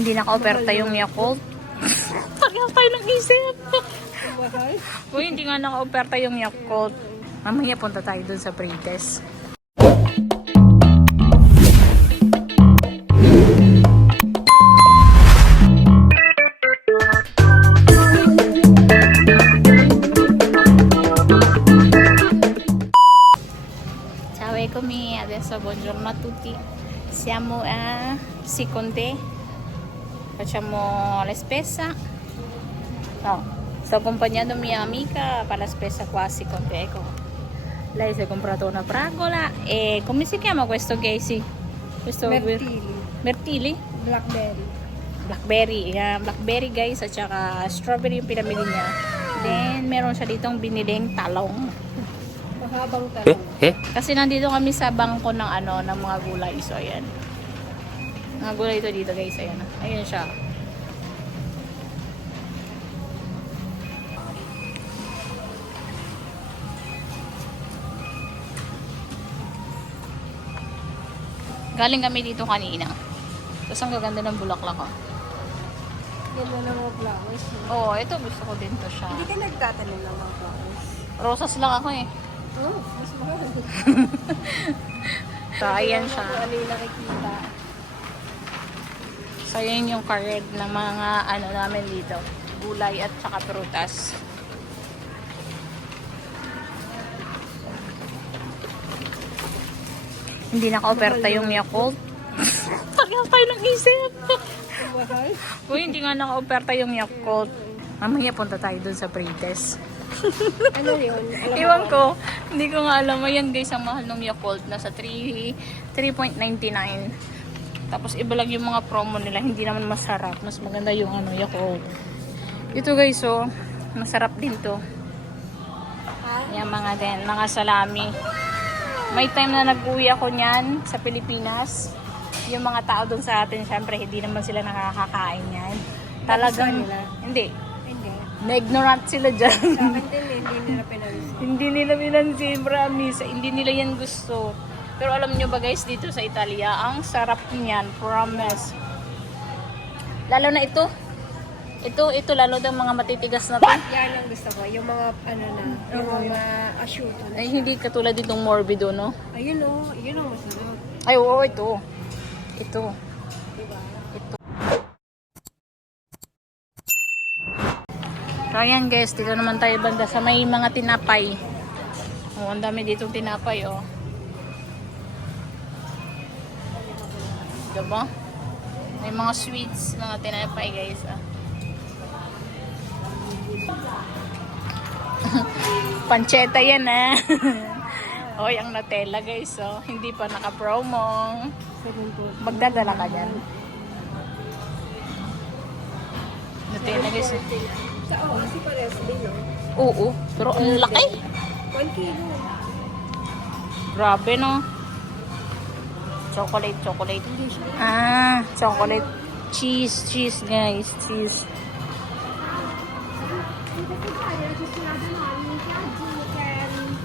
Hindi naka-oferta yung Yakult. Pareho tayo nag-isip. Uy, hindi nga naka-oferta yung Yakult. Mamaya punta tayo dun sa pre-test. Ciao eccomi, adesso buongiorno a tutti. Siamo a Siconte. Facciamo la spesa. No, sto accompagnando mia amica per la spesa qua a Siconte. Ecco. Lei si è comprato una fragola e come si chiama questo Casey? Questo Mertili. Mertili? Blackberry. Blackberry. Yan, blackberry guys at saka strawberry yung pinamili niya. Then meron siya ditong biniling talong. Mahabang talong. Kasi nandito kami sa bangko ng ng mga gulay. So ayan. Mga gulay ito dito guys, ayan. Ayan siya. Galing kami dito kanina. Tapos ang gaganda ng bulaklak ko. Ganda ng mga flowers. Oo, ito gusto ko din to siya. Hindi ka nagtatanim ng mga flowers. Rosas lang ako eh. Oh, mas mahal. So ayan siya. Ano yung nakikita? So ayan yung card ng mga namin dito. Gulay at saka prutas. Hindi naka-oferta yung Yakult. Pareho tayo nag-isip. Mahal. Uy, hindi nga naka-oferta yung Yakult. Mamaya punta tayo dun sa pre-test. Ano yun? Iwan ko. Hindi ko nga alam. Ayan guys, ang mahal ng Yakult. Nasa 3.99. Tapos iba lang yung mga promo nila. Hindi naman masarap. Mas maganda yung Yakult. Ito guys, oh. Masarap din to. Yan mga salami. May time na nag-uwi ako niyan sa Pilipinas. Yung mga tao doon sa atin, syempre, hindi naman sila nakakakain yan. Talagang, hindi. Hindi. Na-ignorant sila dyan. Sa akin din, hindi nila pinansin. Hindi nila pinansin, promise. Hindi nila yan gusto. Pero alam nyo ba guys, dito sa Italia, ang sarap niyan, promise. Lalo na ito. Ito lalo daw mga matitigas na to. Yan ang gusto ko. Yung mga, yung mga ashuto. Ay, hindi katulad ditong morbido, no? Ayun o. Yun ang masarap. Ay, oo, ito. Ito. Diba? Ito. So, ayan guys, dito naman tayo banda sa may mga tinapay. Oh, ang dami ditong tinapay, oh. Diba? May mga sweets, mga tinapay, guys, ah. Pancheta yan, ah. Hoy, ang Nutella, guys, oh. Hindi pa naka-promo. Magdadala ka dyan. Nutella, guys. Kasi parehas din, no? Oo, pero ang laki. 1 kilo. Grabe, no? Chocolate. Ah, chocolate. Cheese, guys. Cheese.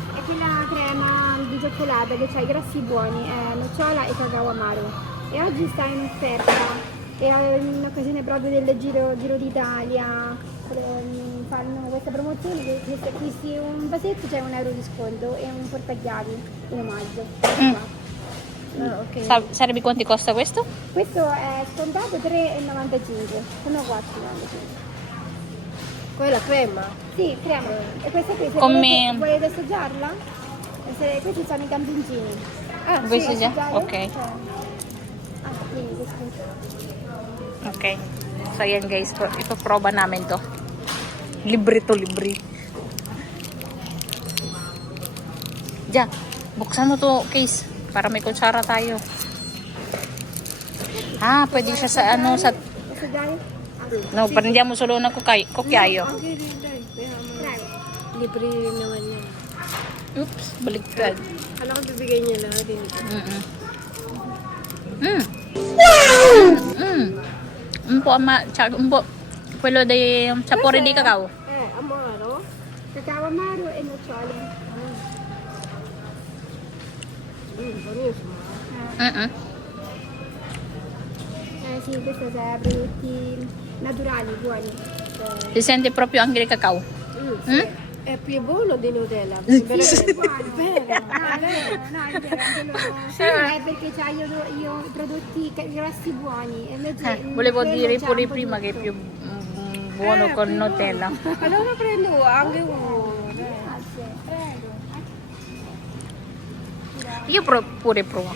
È quella crema di cioccolato che ha i grassi buoni, nocciola e cacao amaro. E oggi sta in offerta. E in occasione proprio del Giro d'Italia fanno questa promozione che se acquisti un vasetto c'è €1 di sconto e un portachiavi in omaggio. Ok. Sarebbe quanto costa questo? Questo è scontato €3,95, sono 4,95. Quella crema? Sì, crema. E questa qui, se Come- volete assaggiarla? Questi sono i campincini. Ah, Questo Sì, già? assaggiare? Ok. Quindi questo. Okay. So, ayan guys. Ipoproba namin to. Libre to, libre. Diyan. Buksan mo to, case. Para may kutsara tayo. Ah, pwede siya sa sa... Assaggiare? No, prendiamo solo una cucchiaio. Okay, dai. Prego. Libre rin naman yan. Oops, baliktad. Alam ko bibigay niya lang din. Un po' un po' quello dei sapore di cacao. Amaro. Cacao amaro e nocciole. Buonissimo. Mm-mm. sì, questo è prodotti naturali, buoni. Si sente proprio anche il cacao. Mm? È più buono di Nutella. Sì, è buono. No, è vero, no, è vero, anche loro. È perché c'ha io i prodotti grassi buoni. E invece Volevo quello dire c'ha pure un po' prima che è tutto. più buono con più Nutella. buono. Allora prendo anche uno. dai. Grazie, prego. Io pure provo.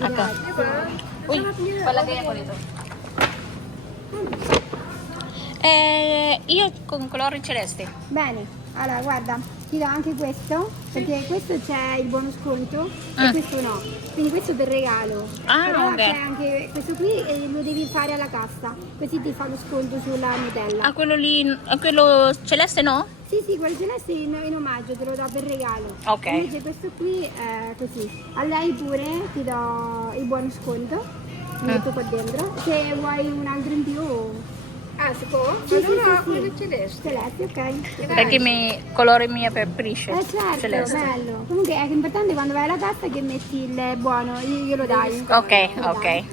Aka. Grazie. Uy, palagay ako dito. Io con colore celeste. Bene, allora guarda, ti do anche questo, perché questo c'è il buono sconto Ah. e questo no. Quindi questo per regalo. Ah, Però ok. c'è anche questo qui e lo devi fare alla cassa, così ti fa lo sconto sulla Nutella. Ah, quello lì, quello celeste no? Sì, sì, quello celeste in omaggio, te lo do per regalo. Ok. Invece questo qui è così. A lei pure ti do il buono sconto, mi metto qua dentro. Se vuoi un altro in più, Ah, si può? Sì, Allora sì, sì, quello sì. celeste. celeste, ok. Perché mi colore mia preferisce Certo, celeste. bello. Comunque è importante quando vai alla cassa che metti il buono, glielo dai. Ok, Glielo ok. dai,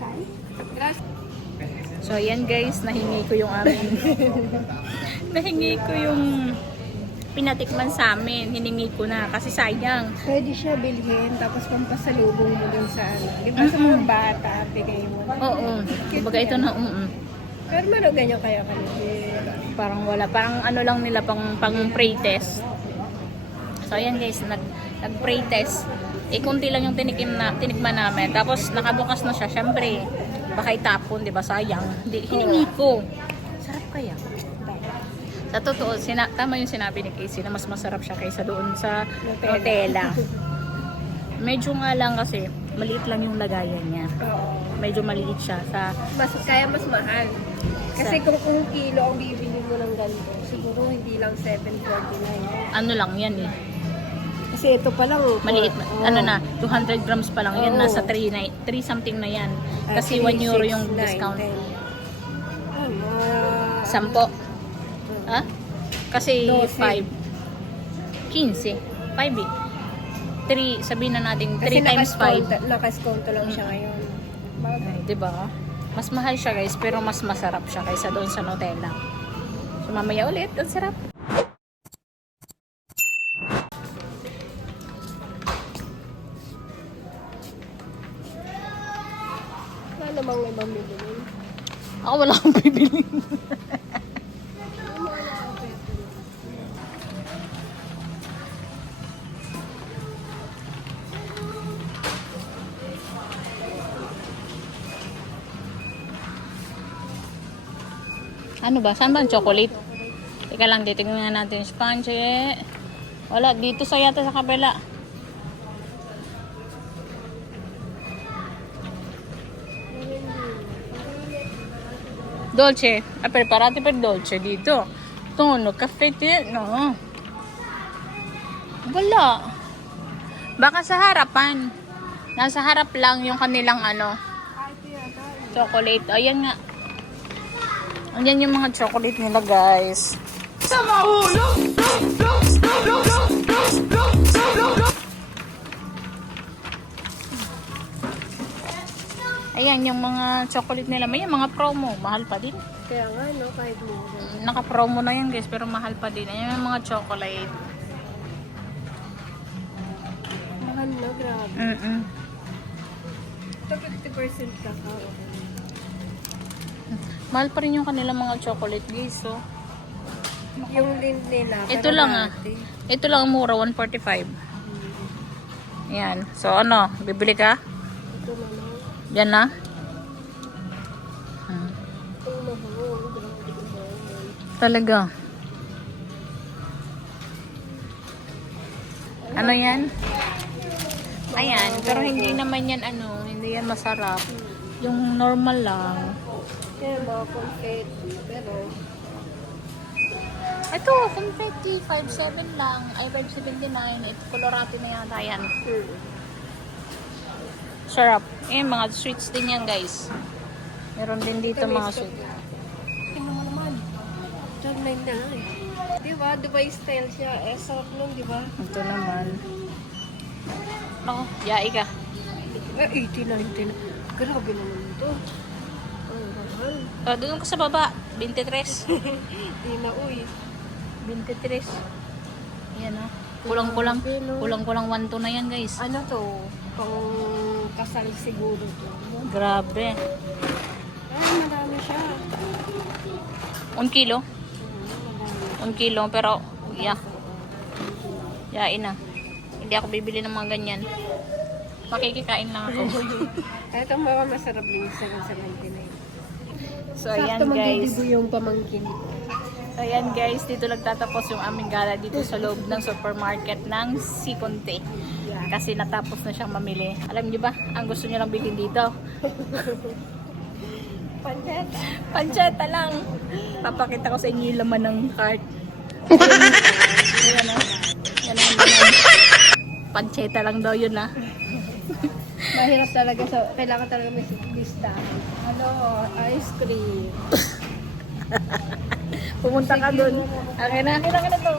Grazie. So yan guys, nahingi ko yung aming nahingi ko yung pinatikman sa amin. Hiningi ko na kasi sayang. Pwede siya bilhin, tapos pampasalubong mo dun sa ano. Di ba sa mga bata, bigay mo. Oo. Kumbaga ito na, Pero ano ganyan kaya kalipin? parang wala. Parang ano lang nila pang pray test. So ayan guys, nag-pray test. Kunti lang yung tinikman namin. Tapos nakabukas na siya. Syempre, baka itapon, di ba? Sayang. Hiningi ko. Sarap kaya. Sa totoo, tama yung sinabi ni Casey na mas masarap siya kaysa doon sa Nutella. Medyo nga lang kasi, maliit lang yung lagayan niya. Oo. Medyo maliit siya sa Kaya mas mahal. Kasi kung kilo ang bibili mo ng ganito, siguro hindi lang 749. ano lang yan eh. Kasi ito pa lang. Maliit, Oo. ano na, 200 grams pa lang. Yan, Oo. nasa 3 something na yan. Kasi 1 3, euro 6, yung 9, discount. 10. Ano? 10. Ha? Kasi 12. 5. 15. 5 eh. 3, sabihin na natin, 3 Kasi times 5. nakaskonto lang siya ngayon. Bagay. Diba? Mas mahal siya guys, pero mas masarap siya kaysa doon sa Nutella. So mamaya ulit, ang sarap. Wala namang ibang bibili. Ako wala akong bibili. Ano ba? Saan ba ang chocolate? Teka lang, titignan natin yung sponge. Wala, dito sa yata sa kabila. Dolce. Preparati per dolce dito. Tono, caffè, no. Wala. Baka sa harapan. Nasa harap lang yung kanilang chocolate. Ayan nga. Ayan yung mga chocolate nila, guys. Ayan yung mga chocolate nila. May mga promo. Mahal pa din. Kaya nga, no, kahit mo. Naka-promo na yan, guys. Pero mahal pa din. Ayan yung mga chocolate. Mahal na, grabe. Ito 50% kakao. Mahal pa rin yung kanilang mga chocolate, guys. So, Yung lint nila. ito lang Ito lang ang mura, 145. Ayan. So, ano? Bibili ka? Ito na lang. Yan na? Ito mahal. Grabe. Talaga. Ano yan? Ayan. Pero hindi naman yan hindi yan masarap. Yung normal lang. Kaya mga confetti. Pero, Ito, confetti. 5.7 lang. Ay, 5.79. Ito, colorati na yata yan. Sarap. Mga sweets din yan, guys. Meron din dito mga sweets. tingnan mo naman. Diyan na lang eh. Diba? Dubai style siya. Sarap nun, diba? Ito naman. Yai ka. 89. Grabe naman ito. mahal. Doon ka sa baba, 23. Di na, uy. 23. Yan ah. Kulang-kulang. Kulang-kulang 1-2 na yan guys. Ano to? Pang kasal siguro to. Grabe. Ay, madami siya. 1 kilo. 1 kilo, pero yeah. Yain na. Hindi ako bibili ng mga ganyan. Makikikain lang ako. Ito mga masarap din sa 79. So ayan Sakto guys. magdidigo yung pamangkin ko. So ayan guys, dito nagtatapos yung aming gala dito sa loob ng supermarket ng Siconte. Yeah. Kasi natapos na siyang mamili. Alam niyo ba, ang gusto niyo lang bilhin dito? Pancet. Pancheta lang. Papakita ko sa inyo yung laman ng cart. Ayan o. Yan ang laman. Pancheta lang daw yun ah. Mahirap talaga. So, kailangan talaga may lista. Ano, ice cream. Pumunta ka dun. Akin na to.